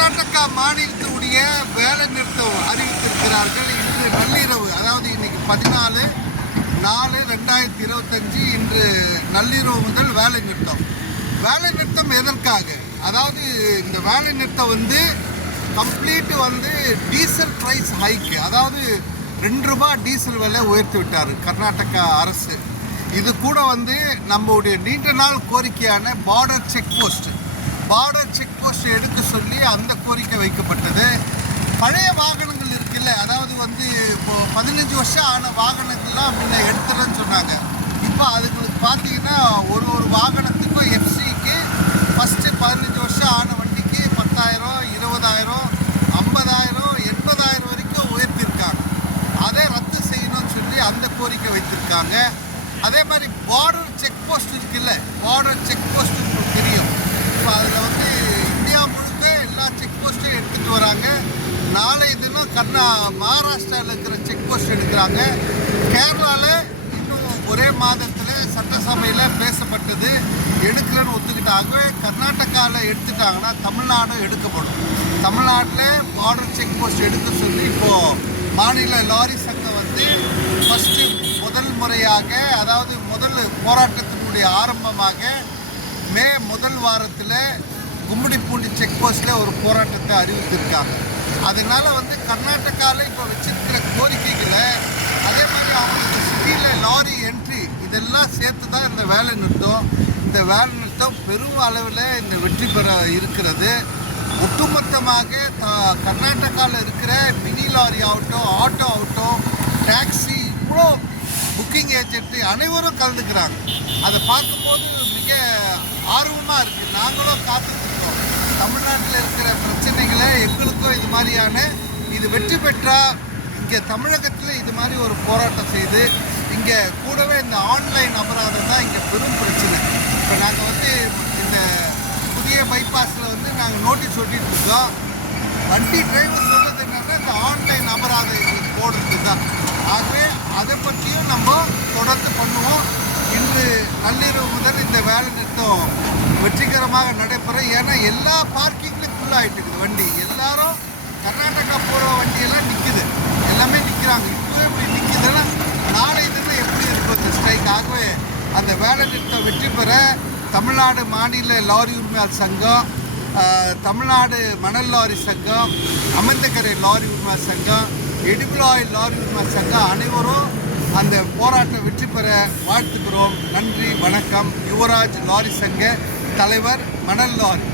கர்நாடகா மாநிலத்தினுடைய வேலை நிறுத்தம் அறிவித்திருக்கிறார்கள். இன்று நள்ளிரவு, அதாவது இன்னைக்கு 14/4/2025 இன்று நள்ளிரவு முதல் வேலை நிறுத்தம். வேலை நிறுத்தம் எதற்காக? அதாவது இந்த வேலை நிறுத்தம் கம்ப்ளீட் டீசல் ப்ரைஸ் ஹைக்கு, அதாவது ₹2 டீசல் விலை உயர்த்தி விட்டார் கர்நாடகா அரசு. இது கூட நம்மளுடைய நீண்ட நாள் கோரிக்கையான பார்டர் செக் போஸ்ட் எடுக்க சொல்லி அந்த கோரிக்கை வைக்கப்பட்டது. பழைய வாகனங்கள் இருக்குல்ல, அதாவது இப்போ 15 வருஷம் ஆன வாகனங்கள்லாம் முன்ன எடுத்துறேன்னு சொன்னாங்க. இப்போ அதுங்களுக்கு பார்த்தீங்கன்னா ஒரு வாகனத்துக்கும் எஃப்சிக்கு ஃபஸ்ட்டு 15 வருஷம் ஆன வண்டிக்கு 10,000, 20,000, 50,000, 80,000 வரைக்கும் உயர்த்தியிருக்காங்க. அதை ரத்து செய்யணும்னு சொல்லி அந்த கோரிக்கை வைத்திருக்காங்க. அதே மாதிரி பார்டர் செக் போஸ்ட் இருக்குல்ல, பார்டர் செக் போஸ்ட் உங்களுக்கு தெரியும். இப்போ அதில் இந்தியா முழுக்க எல்லா செக் போஸ்ட்டையும் எடுத்துகிட்டு வராங்க. நாளை தினம் மகாராஷ்டிராவில் இருக்கிற செக் போஸ்ட் எடுக்கிறாங்க. கேரளாவில் இன்னும் ஒரே மாதத்தில் சட்டசபையில் பேசப்பட்டது, எடுக்கலன்னு ஒத்துக்கிட்டாங்க. கர்நாடகாவில் எடுத்துட்டாங்கன்னா தமிழ்நாடும் எடுக்கப்படும். தமிழ்நாட்டில் பார்டர் செக் போஸ்ட் எடுக்க சொல்லி இப்போது மாநில லாரி சங்கம் முதல் முறையாக, அதாவது முதல் போராட்டத்தினுடைய ஆரம்பமாக மே முதல் வாரத்தில் கும்மிடிப்பூண்டி செக் போஸ்ட்டில் ஒரு போராட்டத்தை அறிவித்திருக்காங்க. அதனால் கர்நாடகாவில் இப்போ வச்சிருக்கிற கோரிக்கைகளை, அதே மாதிரி அவங்களுக்கு சிட்டியில் லாரி என்ட்ரி இதெல்லாம் சேர்த்து தான் இந்த வேலை நிறுத்தம். இந்த வேலை நிறுத்தம் பெரும் அளவில் இந்த வெற்றி பெற இருக்கிறது. ஒட்டுமொத்தமாக கர்நாடகாவில் இருக்கிற மினி லாரி ஆகட்டும், ஆட்டோ ஆகட்டும், டாக்ஸி, இவ்வளோ புக்கிங் ஏஜென்ட்டு அனைவரும் கலந்துக்கிறாங்க. அதை பார்க்கும்போது மிக ஆர்வமாக இருக்குது. நாங்களும் காத்துட்ருக்கோம். தமிழ்நாட்டில் இருக்கிற பிரச்சனைகளை எங்களுக்கும் இது மாதிரியான இது வெற்றி பெற்றால் இங்கே தமிழகத்தில் இது மாதிரி ஒரு போராட்டம் செய்து, இங்கே கூடவே இந்த ஆன்லைன் அபராதம் தான் இங்கே பெரும் பிரச்சனை. இப்போ நாங்கள் இந்த புதிய பைபாஸில் நாங்கள் நோட்டீஸ் ஒட்டிகிட்டு இருக்கோம். வண்டி டிரைவர் சொல்கிறது என்னென்னா இந்த ஆன்லைன் அபராதம் எங்களுக்கு போடுறது தான். ஆகவே அதை பற்றியும் நம்ம தொடர்ந்து பண்ணுவோம். இன்று நள்ளிரவு முதல் இந்த வேலை நிறுத்தம் வெற்றிகரமாக நடைபெற. ஏன்னா எல்லா பார்க்கிங்லையும் ஃபுல்லாகிட்டு இருக்குது வண்டி. எல்லாரும் கர்நாடகா போகிற வண்டியெல்லாம் நிற்குது, எல்லாமே நிற்கிறாங்க. இப்போவே இப்படி நிற்குதுன்னா நாளை தினம் எப்படி இருக்கும் இந்த ஸ்ட்ரைக்? ஆகவே அந்த வேலை நிறுத்தம் வெற்றி பெற தமிழ்நாடு மாநில லாரி உரிமையாளர் சங்கம், தமிழ்நாடு மணல் லாரி சங்கம், அமிர்தக்கரை லாரி உரிமையாளர் சங்கம், எடிபிள் ஆயில் லாரி உரிமையாளர் சங்கம் அனைவரும் அந்த போராட்டம் வெற்றி பெற வாழ்த்துக்கிறோம். நன்றி, வணக்கம். யுவராஜ் லாரி சங்க தலைவர், மணல் லாரி.